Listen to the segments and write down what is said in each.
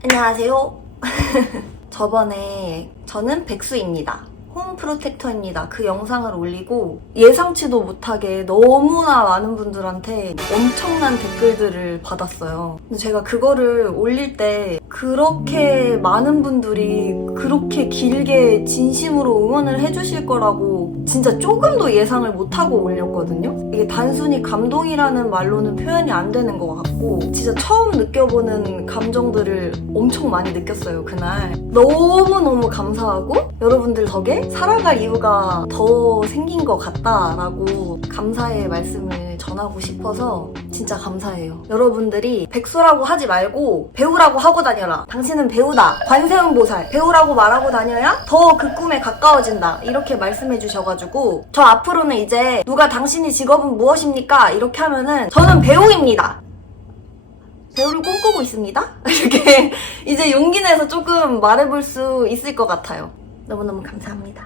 안녕하세요. 저번에 저는 백수입니다. 홈 프로텍터입니다. 그 영상을 올리고 예상치도 못하게 너무나 많은 분들한테 엄청난 댓글들을 받았어요. 근데 제가 그거를 올릴 때 그렇게 많은 분들이 그렇게 길게 진심으로 응원을 해주실 거라고 진짜 조금도 예상을 못하고 올렸거든요. 이게 단순히 감동이라는 말로는 표현이 안 되는 것 같고 진짜 처음 느껴보는 감정들을 엄청 많이 느꼈어요, 그날. 너무너무 감사하고 여러분들 덕에 살아갈 이유가 더 생긴 것 같다라고 감사의 말씀을 전하고 싶어서 진짜 감사해요. 여러분들이 백수라고 하지 말고 배우라고 하고 다녀라. 당신은 배우다. 관세음보살. 배우라고 말하고 다녀야 더 그 꿈에 가까워진다. 이렇게 말씀해 주셔가지고 저 앞으로는 이제 누가 당신이 직업은 무엇입니까? 이렇게 하면은 저는 배우입니다. 배우를 꿈꾸고 있습니다. 이렇게 이제 용기 내서 조금 말해볼 수 있을 것 같아요. 너무너무 감사합니다.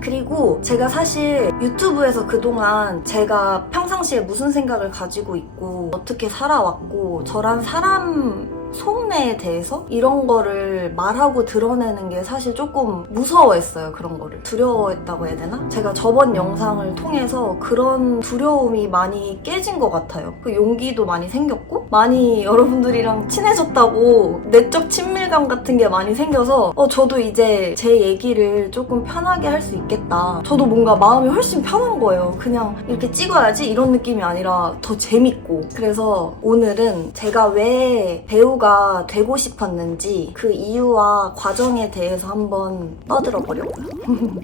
그리고 제가 사실 유튜브에서 그동안 제가 평상시에 무슨 생각을 가지고 있고 어떻게 살아왔고 저란 사람 속내에 대해서 이런 거를 말하고 드러내는 게 사실 조금 무서워했어요. 그런 거를 두려워했다고 해야 되나? 제가 저번 영상을 통해서 그런 두려움이 많이 깨진 것 같아요. 그 용기도 많이 생겼고 많이 여러분들이랑 친해졌다고 내적 친밀감 같은 게 많이 생겨서 저도 이제 제 얘기를 조금 편하게 할 수 있겠다. 저도 뭔가 마음이 훨씬 편한 거예요. 그냥 이렇게 찍어야지 이런 느낌이 아니라 더 재밌고. 그래서 오늘은 제가 왜 배우가 되고 싶었는지 그 이유와 과정에 대해서 한번 떠들어 보려고요.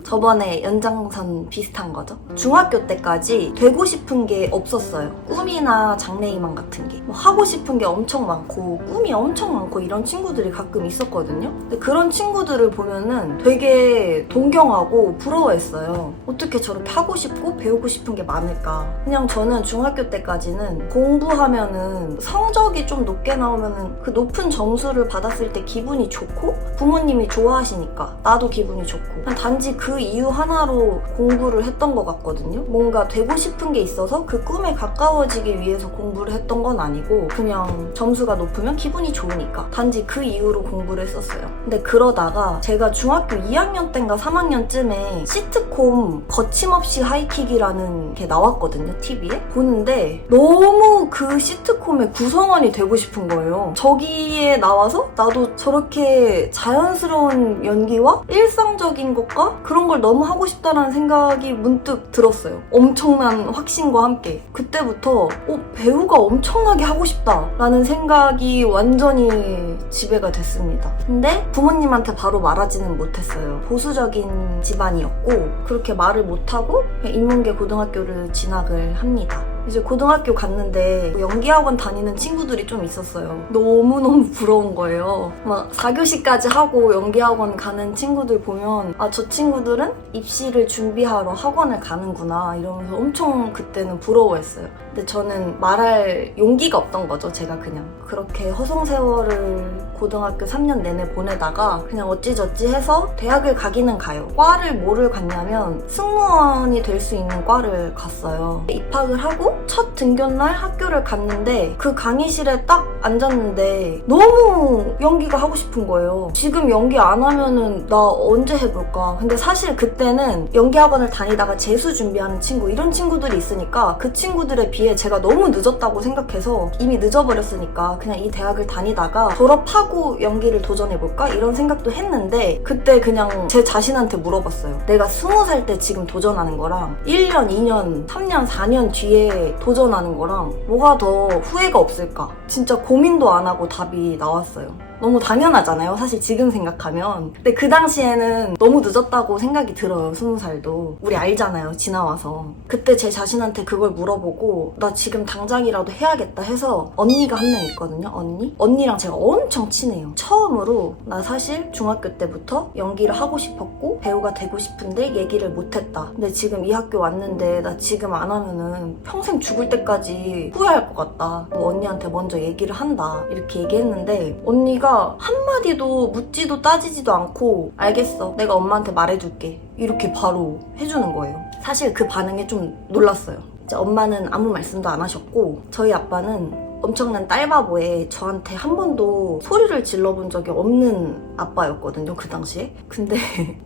저번에 연장선 비슷한 거죠. 중학교 때까지 되고 싶은 게 없었어요. 꿈이나 장래희망 같은 게. 뭐 하고 싶은 게 엄청 많고 꿈이 엄청 많고 이런 친구들이 가끔 있었거든요. 근데 그런 친구들을 보면은 되게 동경하고 부러워했어요. 어떻게 저렇게 하고 싶고 배우고 싶은 게 많을까. 그냥 저는 중학교 때까지는 공부하면은 성적이 좀 높게 나오면은 그 높은 점수를 받았을 때 기분이 좋고 부모님이 좋아하시니까 나도 기분이 좋고 단지 그 이유 하나로 공부를 했던 것 같거든요. 뭔가 되고 싶은 게 있어서 그 꿈에 가까워지기 위해서 공부를 했던 건 아니고 그냥 점수가 높으면 기분이 좋으니까 단지 그 이유로 공부를 했었어요. 근데 그러다가 제가 중학교 2학년 때인가 3학년쯤에 시트콤 거침없이 하이킥이라는 게 나왔거든요, TV에. 보는데 너무 그 시트콤의 구성원이 되고 싶은 거예요. 저기에 나와서 나도 저렇게 자연스러운 연기와 일상적인 것과 그런 걸 너무 하고 싶다라는 생각이 문득 들었어요. 엄청난 확신과 함께. 그때부터 배우가 엄청나게 하고 싶다라는 생각이 완전히 지배가 됐습니다. 근데 부모님한테 바로 말하지는 못했어요. 보수적인 집안이었고 그렇게 말을 못하고 인문계 고등학교를 진학을 합니다. 이제 고등학교 갔는데 연기학원 다니는 친구들이 좀 있었어요. 너무너무 부러운 거예요. 막 4교시까지 하고 연기학원 가는 친구들 보면 저 친구들은 입시를 준비하러 학원을 가는구나 이러면서 엄청 그때는 부러워했어요. 근데 저는 말할 용기가 없던 거죠. 제가 그냥 그렇게 허송세월을 고등학교 3년 내내 보내다가 그냥 어찌저찌 해서 대학을 가기는 가요. 과를 뭐를 갔냐면 승무원이 될 수 있는 과를 갔어요. 입학을 하고 첫 등교날 학교를 갔는데 그 강의실에 딱 앉았는데 너무 연기가 하고 싶은 거예요. 지금 연기 안 하면은 나 언제 해볼까? 근데 사실 그때는 연기학원을 다니다가 재수 준비하는 친구 이런 친구들이 있으니까 그 친구들에 비해 제가 너무 늦었다고 생각해서 이미 늦어버렸으니까 그냥 이 대학을 다니다가 졸업하고 연기를 도전해볼까? 이런 생각도 했는데 그때 그냥 제 자신한테 물어봤어요. 내가 20살 때 지금 도전하는 거랑 1년, 2년, 3년, 4년 뒤에 도전하는 거랑 뭐가 더 후회가 없을까? 진짜 고민도 안 하고 답이 나왔어요. 너무 당연하잖아요, 사실 지금 생각하면. 근데 그 당시에는 너무 늦었다고 생각이 들어요. 20살도 우리 알잖아요, 지나와서. 그때 제 자신한테 그걸 물어보고 나 지금 당장이라도 해야겠다 해서 언니가 한 명 있거든요. 언니랑 제가 엄청 친해요. 처음으로 나 사실 중학교 때부터 연기를 하고 싶었고 배우가 되고 싶은데 얘기를 못했다. 근데 지금 이 학교 왔는데 나 지금 안 하면은 평생 죽을 때까지 후회할 것 같다. 언니한테 먼저 얘기를 한다. 이렇게 얘기했는데 언니가 한마디도 묻지도 따지지도 않고 알겠어, 내가 엄마한테 말해줄게 이렇게 바로 해주는 거예요. 사실 그 반응에 좀 놀랐어요. 이제 엄마는 아무 말씀도 안 하셨고 저희 아빠는 엄청난 딸바보에 저한테 한 번도 소리를 질러본 적이 없는 아빠였거든요, 그 당시에. 근데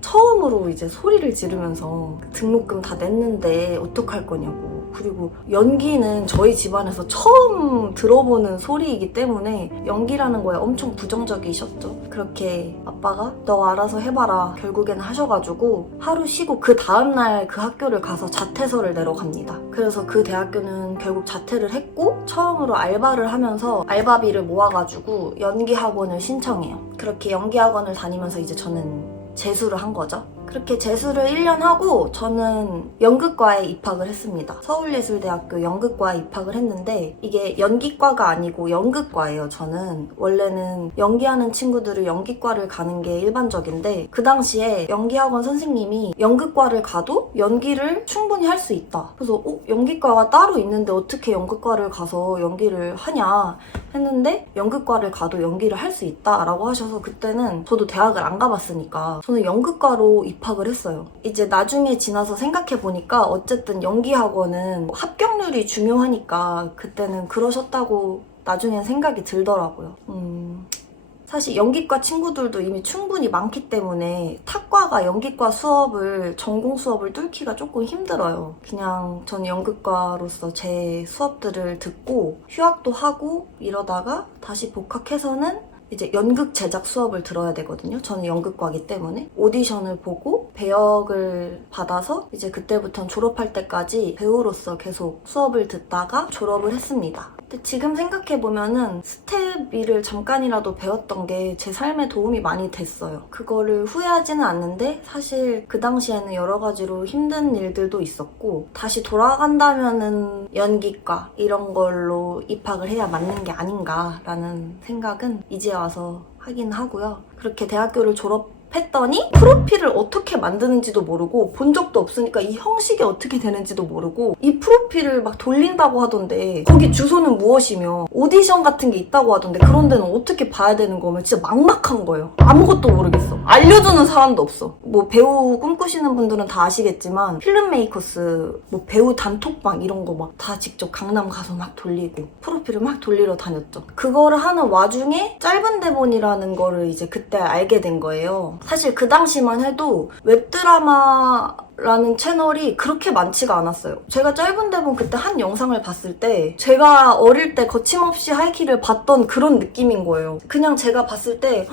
처음으로 이제 소리를 지르면서 등록금 다 냈는데 어떡할 거냐고. 그리고 연기는 저희 집안에서 처음 들어보는 소리이기 때문에 연기라는 거에 엄청 부정적이셨죠. 그렇게 아빠가 너 알아서 해봐라 결국에는 하셔가지고 하루 쉬고 그 다음날 그 학교를 가서 자퇴서를 내러 갑니다. 그래서 그 대학교는 결국 자퇴를 했고 처음으로 알바를 하면서 알바비를 모아가지고 연기학원을 신청해요. 그렇게 연기학원을 다니면서 이제 저는 재수를 한 거죠. 그렇게 재수를 1년 하고 저는 연극과에 입학을 했습니다. 서울예술대학교 연극과에 입학을 했는데 이게 연기과가 아니고 연극과예요. 저는 원래는 연기하는 친구들을 연기과를 가는 게 일반적인데 그 당시에 연기학원 선생님이 연극과를 가도 연기를 충분히 할 수 있다. 그래서 연기과가 따로 있는데 어떻게 연극과를 가서 연기를 하냐 했는데 연극과를 가도 연기를 할 수 있다라고 하셔서 그때는 저도 대학을 안 가봤으니까 저는 연극과로 입학을 했어요. 이제 나중에 지나서 생각해보니까 어쨌든 연기학원은 합격률이 중요하니까 그때는 그러셨다고 나중엔 생각이 들더라고요. 사실 연기과 친구들도 이미 충분히 많기 때문에 탁과가 연기과 수업을 전공 수업을 뚫기가 조금 힘들어요. 그냥 전 연극과로서 제 수업들을 듣고 휴학도 하고 이러다가 다시 복학해서는 이제 연극 제작 수업을 들어야 되거든요. 저는 연극과이기 때문에 오디션을 보고 배역을 받아서 이제 그때부터는 졸업할 때까지 배우로서 계속 수업을 듣다가 졸업을 했습니다. 근데 지금 생각해보면은 스텝 일을 잠깐이라도 배웠던 게 제 삶에 도움이 많이 됐어요. 그거를 후회하지는 않는데 사실 그 당시에는 여러 가지로 힘든 일들도 있었고 다시 돌아간다면은 연기과 이런 걸로 입학을 해야 맞는 게 아닌가라는 생각은 이제 와서 하긴 하고요. 그렇게 대학교를 졸업했더니 프로필을 어떻게 만드는지도 모르고 본 적도 없으니까 이 형식이 어떻게 되는지도 모르고 이 프로필을 막 돌린다고 하던데 거기 주소는 무엇이며 오디션 같은 게 있다고 하던데 그런 데는 어떻게 봐야 되는 거면 진짜 막막한 거예요. 아무것도 모르겠어. 알려주는 사람도 없어. 뭐 배우 꿈꾸시는 분들은 다 아시겠지만 필름메이커스 뭐 배우 단톡방 이런 거 막 다 직접 강남 가서 막 돌리고 프로필을 막 돌리러 다녔죠. 그거를 하는 와중에 짧은 대본이라는 거를 이제 그때 알게 된 거예요. 사실 그 당시만 해도 웹드라마라는 채널이 그렇게 많지가 않았어요. 제가 짧은 대본 그때 한 영상을 봤을 때 제가 어릴 때 거침없이 하이키를 봤던 그런 느낌인 거예요. 그냥 제가 봤을 때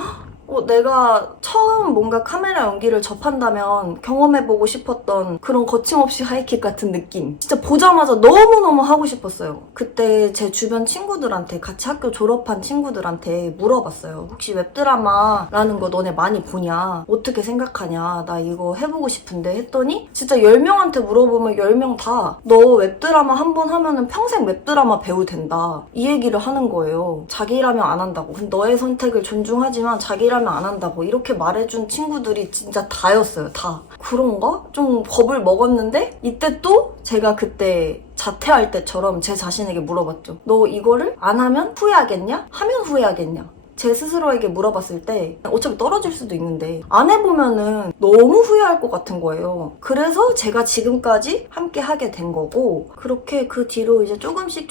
내가 처음 뭔가 카메라 연기를 접한다면 경험해보고 싶었던 그런 거침없이 하이킥 같은 느낌. 진짜 보자마자 너무너무 하고 싶었어요. 그때 제 주변 친구들한테 같이 학교 졸업한 친구들한테 물어봤어요. 혹시 웹드라마라는 거 너네 많이 보냐? 어떻게 생각하냐? 나 이거 해보고 싶은데 했더니 진짜 10명한테 물어보면 10명 다 너 웹드라마 한 번 하면은 평생 웹드라마 배우 된다. 이 얘기를 하는 거예요. 자기라면 안 한다고. 근데 너의 선택을 존중하지만 자기라면 안 한다고 이렇게 말해준 친구들이 진짜 다였어요. 다. 그런가? 좀 겁을 먹었는데 이때 또 제가 그때 자퇴할 때처럼 제 자신에게 물어봤죠. 너 이거를 안 하면 후회하겠냐? 하면 후회하겠냐? 제 스스로에게 물어봤을 때 어차피 떨어질 수도 있는데 안 해보면은 너무 후회할 것 같은 거예요. 그래서 제가 지금까지 함께 하게 된 거고 그렇게 그 뒤로 이제 조금씩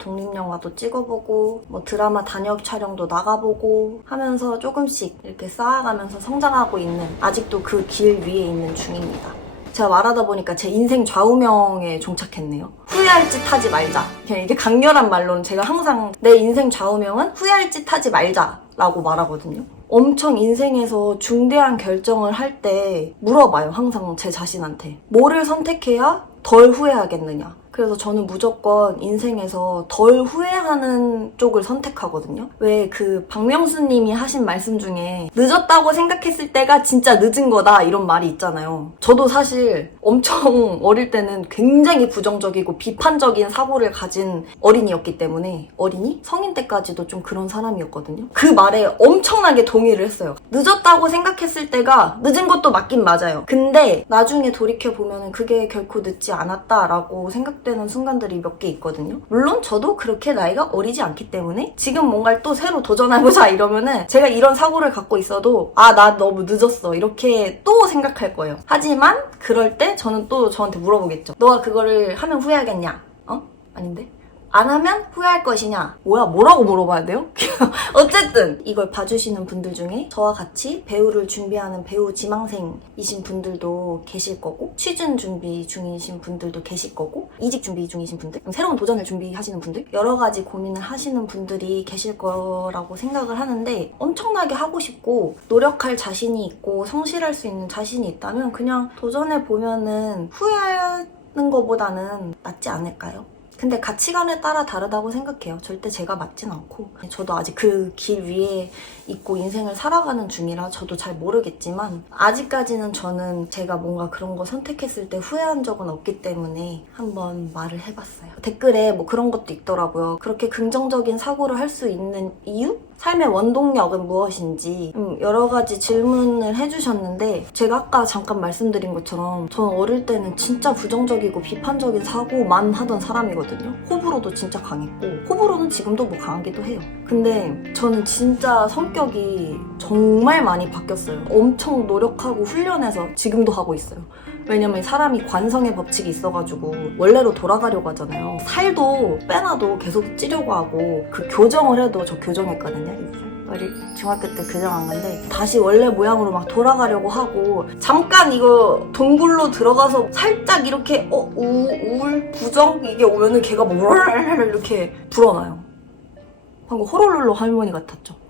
독립영화도 찍어보고 뭐 드라마 단역 촬영도 나가보고 하면서 조금씩 이렇게 쌓아가면서 성장하고 있는 아직도 그 길 위에 있는 중입니다. 제가 말하다 보니까 제 인생 좌우명에 종착했네요. 후회할 짓 하지 말자. 그냥 이게 강렬한 말로는 제가 항상 내 인생 좌우명은 후회할 짓 하지 말자라고 말하거든요. 엄청 인생에서 중대한 결정을 할 때 물어봐요. 항상 제 자신한테. 뭐를 선택해야 덜 후회하겠느냐. 그래서 저는 무조건 인생에서 덜 후회하는 쪽을 선택하거든요. 왜 그 박명수님이 하신 말씀 중에 늦었다고 생각했을 때가 진짜 늦은 거다 이런 말이 있잖아요. 저도 사실 엄청 어릴 때는 굉장히 부정적이고 비판적인 사고를 가진 어린이였기 때문에 어린이? 성인 때까지도 좀 그런 사람이었거든요. 그 말에 엄청나게 동의를 했어요. 늦었다고 생각했을 때가 늦은 것도 맞긴 맞아요. 근데 나중에 돌이켜보면 그게 결코 늦지 않았다라고 생각되는 순간들이 몇 개 있거든요. 물론 저도 그렇게 나이가 어리지 않기 때문에 지금 뭔가를 또 새로 도전해보자 이러면은 제가 이런 사고를 갖고 있어도 나 너무 늦었어 이렇게 또 생각할 거예요. 하지만 그럴 때 저는 또 저한테 물어보겠죠. 너가 그거를 하면 후회하겠냐? 아닌데? 안 하면 후회할 것이냐? 뭐라고 물어봐야 돼요? 어쨌든 이걸 봐주시는 분들 중에 저와 같이 배우를 준비하는 배우 지망생이신 분들도 계실 거고, 취준 준비 중이신 분들도 계실 거고, 이직 준비 중이신 분들, 새로운 도전을 준비하시는 분들, 여러 가지 고민을 하시는 분들이 계실 거라고 생각을 하는데, 엄청나게 하고 싶고 노력할 자신이 있고 성실할 수 있는 자신이 있다면 그냥 도전해보면은 후회하는 것보다는 낫지 않을까요? 근데 가치관에 따라 다르다고 생각해요. 절대 제가 맞진 않고, 저도 아직 그 길 위에 있고 인생을 살아가는 중이라 저도 잘 모르겠지만, 아직까지는 저는 제가 뭔가 그런 거 선택했을 때 후회한 적은 없기 때문에 한번 말을 해봤어요. 댓글에 뭐 그런 것도 있더라고요. 그렇게 긍정적인 사고를 할 수 있는 이유? 삶의 원동력은 무엇인지 여러 가지 질문을 해주셨는데, 제가 아까 잠깐 말씀드린 것처럼 저는 어릴 때는 진짜 부정적이고 비판적인 사고만 하던 사람이거든요. 호불호도 진짜 강했고, 호불호는 지금도 뭐 강하기도 해요. 근데 저는 진짜 성격이 정말 많이 바뀌었어요. 엄청 노력하고 훈련해서 지금도 하고 있어요. 왜냐면 사람이 관성의 법칙이 있어가지고 원래로 돌아가려고 하잖아요. 살도 빼놔도 계속 찌려고 하고, 그 교정을 해도, 저 교정했거든요. 우리 중학교 때 교정한 건데 다시 원래 모양으로 막 돌아가려고 하고, 잠깐 이거 동굴로 들어가서 살짝 이렇게 우울, 부정 이게 오면은 걔가 뭐 이렇게 불어나요. 방금 호롤롤로 할머니 같았죠.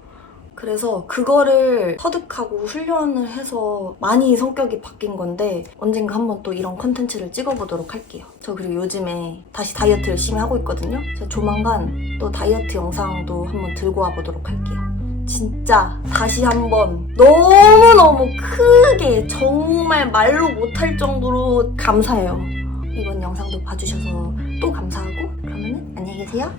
그래서 그거를 터득하고 훈련을 해서 많이 성격이 바뀐 건데, 언젠가 한번 또 이런 컨텐츠를 찍어보도록 할게요. 저 그리고 요즘에 다시 다이어트 열심히 하고 있거든요. 제가 조만간 또 다이어트 영상도 한번 들고 와보도록 할게요. 진짜 다시 한번 너무너무 크게, 정말 말로 못할 정도로 감사해요. 이번 영상도 봐주셔서 또 감사하고, 그러면은 안녕히 계세요.